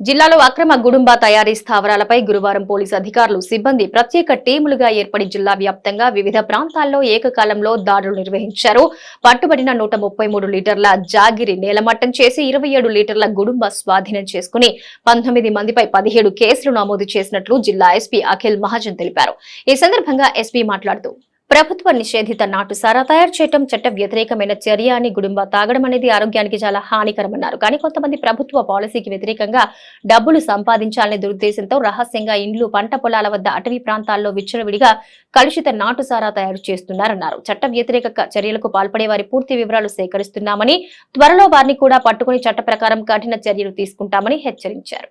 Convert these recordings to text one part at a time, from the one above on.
జిల్లాలో అక్రమ గుడుంబా తయారీ స్థావరాలపై గురువారం పోలీసు అధికారులు సిబ్బంది ప్రత్యేక టీములుగా ఏర్పడి జిల్లా వ్యాప్తంగా వివిధ ప్రాంతాల్లో ఏకకాలంలో దాడులు నిర్వహించారు. పట్టుబడిన నూట ముప్పై మూడు లీటర్ల జాగిరి నేలమట్టం చేసి ఇరవై ఏడు లీటర్ల గుడుంబ స్వాధీనం చేసుకుని పంతొమ్మిది మందిపై పదిహేడు కేసులు నమోదు చేసినట్లు జిల్లా ఎస్పీ అఖిల్ మహాజన్ తెలిపారు. ఈ సందర్భంగా ఎస్పీ మాట్లాడుతూ ప్రభుత్వ నిషేధిత నాటు సారా తయారు చేయడం చట్ట వ్యతిరేకమైన చర్య అని గుడుంబ తాగడం అనేది ఆరోగ్యానికి చాలా హానికరమన్నారు. కానీ కొంతమంది ప్రభుత్వ పాలసీకి వ్యతిరేకంగా డబ్బులు సంపాదించాలనే దురుద్దేశంతో రహస్యంగా ఇండ్లు పంట పొలాల వద్ద అటవీ ప్రాంతాల్లో విచ్చలవిడిగా కలుషిత నాటు సారా తయారు చేస్తున్నారన్నారు. చట్ట వ్యతిరేక చర్యలకు పాల్పడే వారి పూర్తి వివరాలు సేకరిస్తున్నామని త్వరలో వారిని కూడా పట్టుకుని చట్ట ప్రకారం కఠిన చర్యలు తీసుకుంటామని హెచ్చరించారు.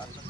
మనకు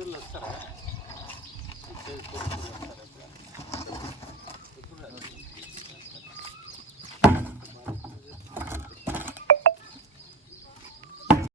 వాళ్ళు వస్తారా? ఎక్సైజ్ వస్తారా?